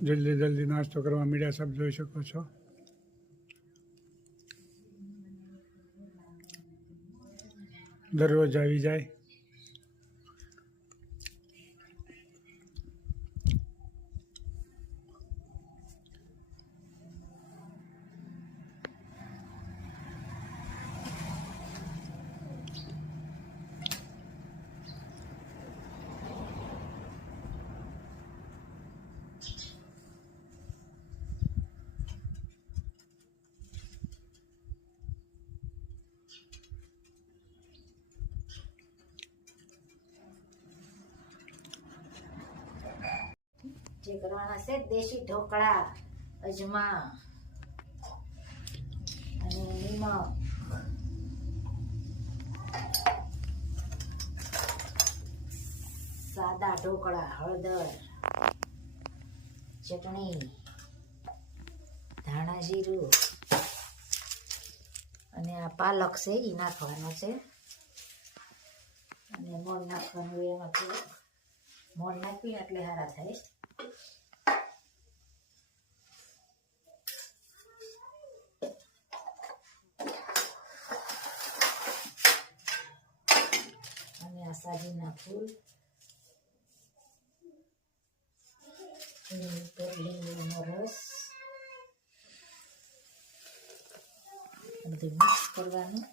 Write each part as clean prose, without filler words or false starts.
જલ્દી જલ્દી નાસ્તો કરવા મીડિયા સબ જોઈ શકો છો। દરરોજ આવી જાય। જે કરવાના છે દેશી ઢોકળા, અજમા અને નિમક, સાદા ઢોકળા, હળદર, ચટણી, ધાણા જીરું અને આ પાલક છે એ નાખવાનો છે અને મોણ નાખવાનું એમાં થોડુંક મોણ નાખીને એટલે સારા થાય। અને આ સાજીના ફૂલ, એની ઉપર લીંબુનો રસ બધું મિક્સ કરવાનું।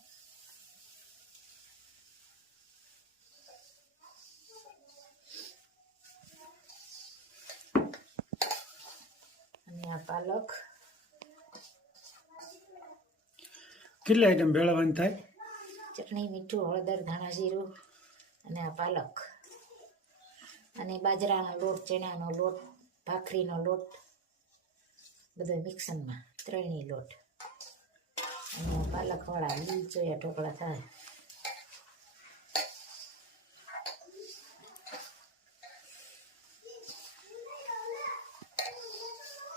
અને આ પાલક, કેટલી આઈટમ ભેળવવાની થાય? ચટણી, મીઠું, હળદર, ધાણા જીરું અને આ પાલક અને બાજરાનો લોટ, ચણાનો લોટ, ભાખરીનો લોટ, બધો મિક્સરમાં ત્રણેય લોટ અને પાલકવાળા લીલચોયા ઢોકળા થાય।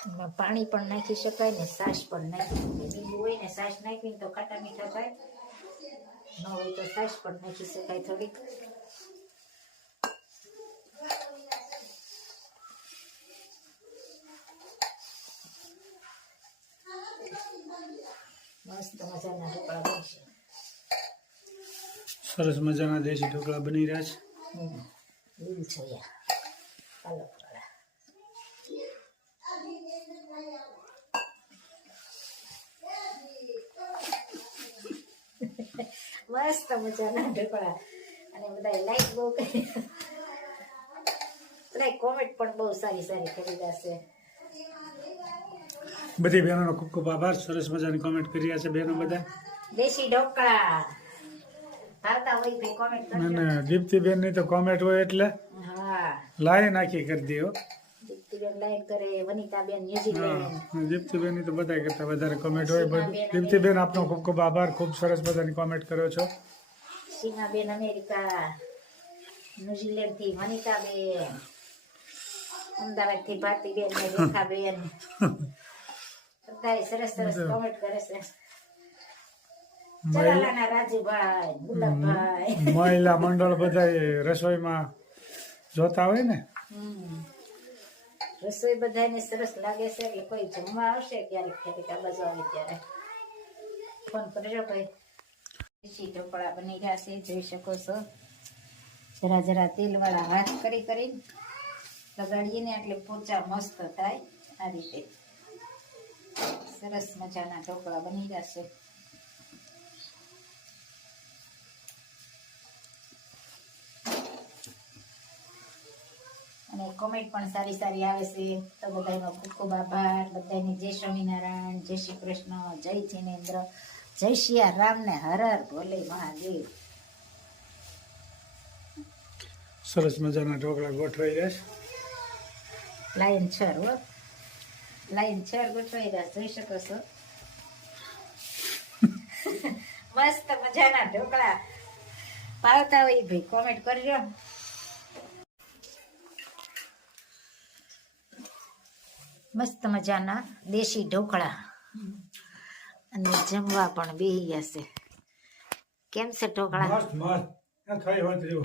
એમાં પાણી પણ નાખી શકાય ને છાશ પણ નાખી શકાય। લીંબુ હોય ને છાશ નાખીને તો ખાટા મીઠા થાય, ન હોય તો છાશ પણ નાખી શકાય થોડીક। મસ્ત મજાના ઢોકળા બનશે। સરસ મજાના દેશી ઢોકળા બની રહ્યા છે। લીલછોયા પાલકવાળા। મસ્ત મજાના ઢોકળા અને બધા લાઈક બહુ કરી, બધા કોમેન્ટ પણ બહુ સારી સારી કરી દેશે। બધી બહેનોનો ખૂબ ખૂબ આભાર। સરસ મજાની કોમેન્ટ કરી રહ્યા છે બહેનો બધા। દેશી ઢોકળા ભાવતા હોય તો કોમેન્ટ કરજો। અને દીપ્તિબેનની તો કોમેન્ટ હોય એટલે હા, લાઈ નાખી કરી દો। દીપ્તિબેન લાઈક કરે, વનિતાબેન ન્યુઝીલેન્ડ, દીપ્તિબેનની તો બધા કરતા વધારે કોમેન્ટ હોય। દીપ્તિબેન આપનો ખૂબ ખૂબ આભાર। ખૂબ સરસ મજાની કોમેન્ટ કરો છો। સીમાબેન અમેરિકા, ન્યુઝીલેન્ડ થી વનિતાબેન, અમદાવાદ થી ભારતીબેન ને રેખાબેન, બધા સરસ સરસ કોમેન્ટ કરે છે। ચલાલાના રાજુભાઈ, ગુલાબભાઈ, મહિલા મંડળ બધા રસોઈમાં જોતા હોય ને, રસોઈ બધાને સરસ લાગે છે એટલે કોઈ જમવા આવશે ક્યારેક ક્યારેક આ બાજુ આવે ત્યારે ફોન કરજો ભાઈ। દેશી ઢોકળા બની ગયા છે, જોઈ શકો છો। જરા જરા તેલવાળા હાથ કરી કરીને લગાડીએ ને એટલે પોચા મસ્ત થાય। આ રીતે સરસ મજાના ઢોકળા બની ગયા છે। અને કોમેન્ટ પણ સારી સારી આવે છે, તો બધાનો ખૂબ ખૂબ આભાર। બધાને જય સ્વામિનારાયણ, જય શ્રી કૃષ્ણ, જય જિનેન્દ્ર, જય સિયા રામ ને હર હર ભોલે મહાદેવ। સરસ મજાના ઢોકળા ગોઠવાઈ રહ્યા છે। લાઈન છર હો, લાઈન છર ગોઠવાઈ રહ્યા જોઈ શકો છો। મસ્ત મજાના ઢોકળા ભાવતા હોય ભાઈ કોમેન્ટ કરજો। મસ્ત મજાના દેશી ઢોકળા અને જમવા પણ બેહી ગયા છે। કેમ છે ઢોકળા? મસ્ત મસ્ત. આ ખાઈ હોત રહ્યો.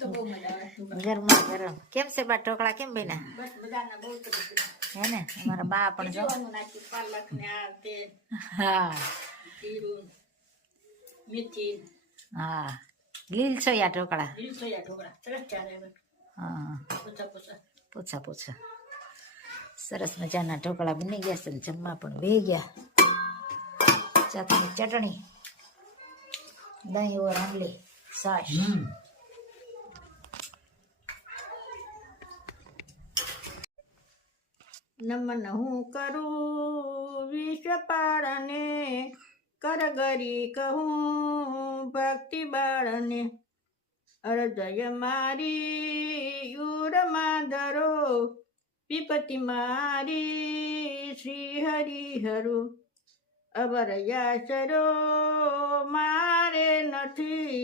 તો બહુ મજા આવે। ગરમા ગરમ કેમ છે બા ઢોકળા કેમ બન્યા? બસ બધાના બહુ સરસ હે ને અમારા બા પણ જો જીવાનું નાખ્યું પાલક ને આ તે હા જીરું મેથી હા લીલ છો યા ઢોકળા લીલસોયા ઢોકળા સરસ ચાલે હવે હા પૂછા પૂછા પૂછા પૂછા સરસ મજાના ઢોકળા બની ગયા છે ને જમવા પણ બે ગયા ચાકની ચટણી દહીં ઓર આંબલી છાશ નમન હું કરું વિષપાળને કરગરી કહું ભક્તિ બાળને અરજય મારી યુરમાં ધરો વિપતિ મારી શ્રી હરિહરો અવરયાસરો મારે નથી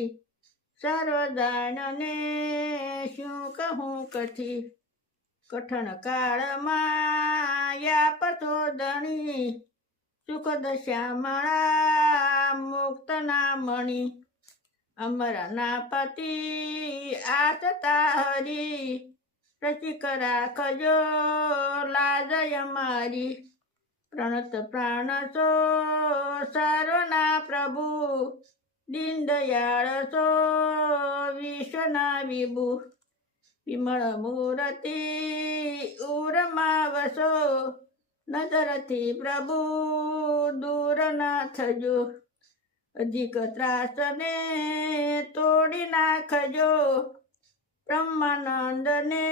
સર્વદાનને શું કહું કથી કઠણ કાળમાં યા પતોદણી સુખદ શ્યામળા મુક્ત ના મણી અમરના પતિ આસતા હરી રસિક રાખજો લાજય મારી પ્રણત પ્રાણસો સર્વના પ્રભુ દીન દયાળ સો વિશ્વના વિભુ વિમળ મૂર્તિ ઉરમાં વસો નજરથી પ્રભુ દૂર ના થજો અધિક ત્રાસને તોડી નાખજો બ્રહ્માનંદને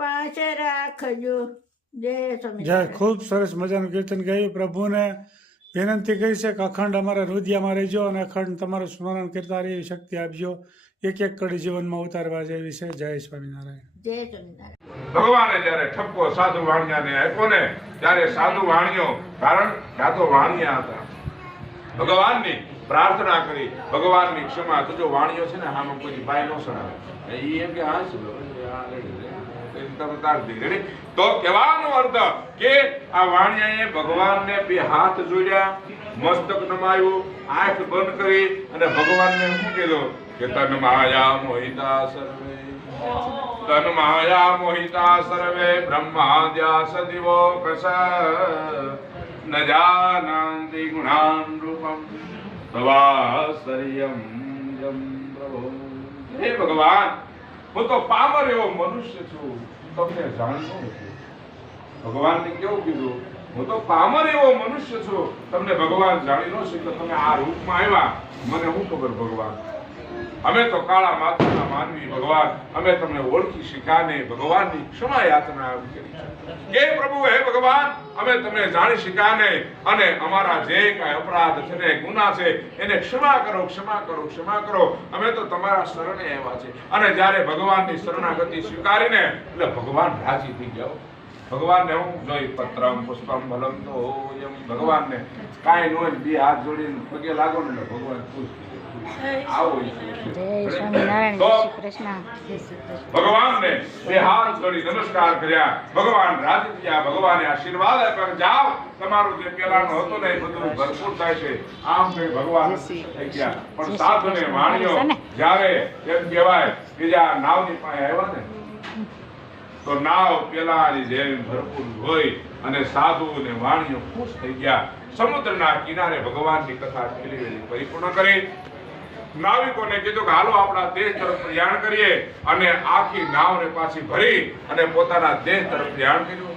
પાસે રાખજો જય સ્વામી જય ખૂબ સરસ મજાનું કીર્તન ગાયું. પ્રભુને વિનંતી કરી છે કે અખંડ અમારા હૃદયમાં રહેજો અને અખંડ તમારું સ્મરણ કરતા રહી એવી શક્તિ આપજો. એક એક કડી જીવનમાં ઉતારવા જેવી છે. જય સ્વામિનારાયણ. જય સ્વામિનારાયણ. ભગવાને જયારે ઠપકો સાધુ વાણિયાને આપ્યો ને ત્યારે સાધુ વાણિયો, કારણ ત્યાં તો વાણિયા હતા, ભગવાનની પ્રાર્થના કરી, ભગવાનની ક્ષમા. તો જો વાણિયો છે ને આમાં કોઈ ભાઈ નો સડાવે, એ એમ કે હા છે તો કહેવાનો અર્થ કે આ વાણિયાએ ભગવાનને બે હાથ જોડ્યા, મસ્તક નમાયું, આંખ બંધ કરી અને ભગવાનને શું કીધું કે તન માયા મોહિતા સર્વે, તન માયા મોહિતા સર્વે બ્રહ્માદ્યા સદિવો કસ ન જાનંતિ ગુણાન રૂપમ તવાસર્યમ જમ પ્રભો. હે ભગવાન, હું તો પામર એવો મનુષ્ય છું, તમને જાણતો નથી. ભગવાનને કેવું કીધું? હું તો પામર એવો મનુષ્ય છું, તમને ભગવાન જાણી ન શક્યો. તમે આ રૂપમાં આવ્યા, મને શું ખબર ભગવાન? અમે તો કાળા માથાના માનવી ભગવાન, અમે તમને ઓળખી શક્યા નહીં. ભગવાનની ક્ષમા યાચના કરી કે પ્રભુ હે ભગવાન, અમે તમને જાણી શક્યા નહીં અને અમારા જે કાંઈ અપરાધ છે ને ગુના છે એને ક્ષમા કરો, ક્ષમા કરો, ક્ષમા કરો. અમે તો તમારા શરણે આવ્યા છે. અને જ્યારે ભગવાનની શરણાગતિ સ્વીકારીને એટલે ભગવાન રાજી થઈ ગયા. ભગવાનને હું જોઈ પત્રમ પુષ્પમ ભલમ તો એમ ભગવાનને કાંઈ ન હોય, બે હાથ જોડીને પગે લાગો ને એટલે ભગવાન ખુશ થઈ જાય. આવો જય સ્વામિનારાયણ. જય શ્રી કૃષ્ણ. જય શ્રી કૃષ્ણ. ભગવાનને બે હાથ જોડી નમસ્કાર કર્યા. ભગવાન રાજી થયા. ભગવાને આશીર્વાદ આપ્યા, જાઓ તમારું જે પેલાનું હતું ને એ બધું ભરપૂર થાય છે. આમ કઈ ભગવાન થઈ ગયા. પણ સાધુને વાણિયો જ્યારે એમ કહેવાય કે જ્યાં નાવની પાસે આવ્યા ને તો નાવ પેલાની જેમ ભરપૂર હોય અને સાધુ અને વાણિયો ખુશ થઈ ગયા. સમુદ્રના કિનારે ભગવાનની કથા પરિપૂર્ણ કરી. નાવિકોને કીધું કે હાલો આપણા દેશ તરફ પ્રયાણ કરીએ અને આખી નાવને પાછી ભરી અને પોતાના દેશ તરફ પ્રયાણ કર્યું.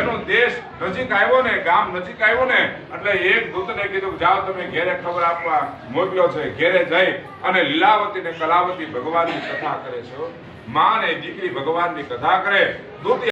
એનો દેશ નજીક આવ્યો ને, ગામ નજીક આવ્યો ને એટલે એક દૂતને કીધું કે જાઓ તમે ઘેરે ખબર આપવા મોકલ્યો છે. ઘેરે જઈ અને લીલાવતી ને કલાવતી ભગવાનની કથા કરે છે. માં ને દીકરી ભગવાનની કથા કરે. દૂત